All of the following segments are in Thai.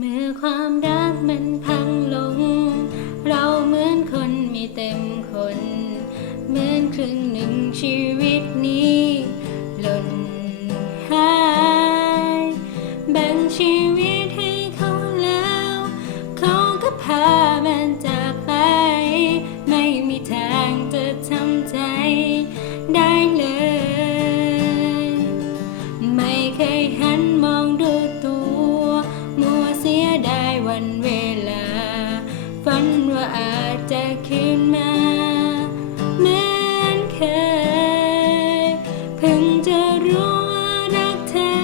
เมื่อความรักมันพังลง เราเหมือนคนมีเต็มคน เหมือนครึ่งหนึ่งชีวิตนี้หล่นหายแบ่งชีวิตให้เขาแล้ว เขาก็พามันจากไป ไม่มีทางจะทำใจได้เลย ไม่เคยหัน ถึงจะรู้นักเธอ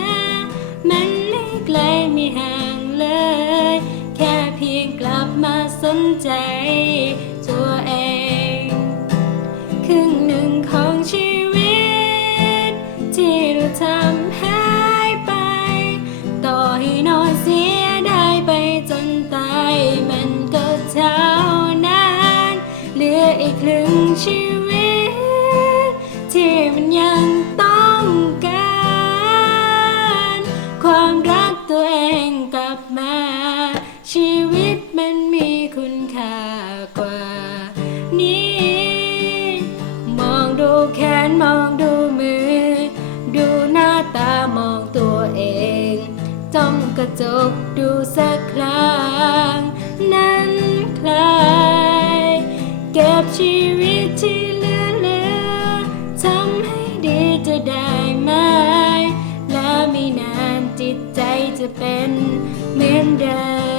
มันไม่ไกลไม่ห่างเลย แค่เพียงกลับมาสนใจ ตัวเอง ครึ่งหนึ่งของชีวิต ที่เราทำหายไป ต่อให้นอนเสียได้ไปจนตาย มันก็เท่านั้น เหลืออีกครึ่งชีว ระจกดูสักครั้ง นั้นคลายเก็บชีวิตที่เหลือเหลือทำให้ดีจะได้ไหม แล้วไม่นานจิตใจจะเป็นเหมือนเดิม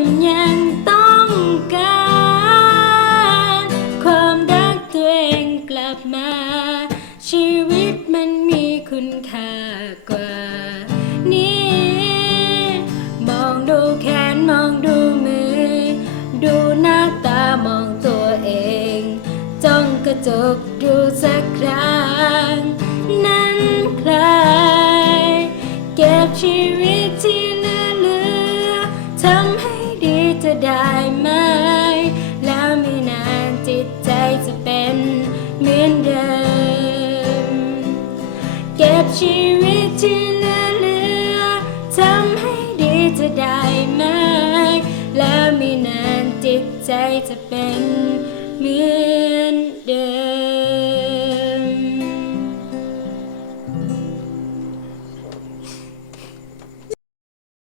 มยังต้องการ ความรักตัวเองกลับมา ชีวิตมันมีคุณค่ากว่า นี้ มองดูแขนมองดูมือ ดูหน้าตามองตัวเอง จ้องกระจกดูสักครั้ง นั้นใคร เก็บชีวิต ชีวิตที่เหลือเหลือทำให้ดีจะได้ไหม แล้วไม่นานจิตใจจะเป็นเหมือนเดิม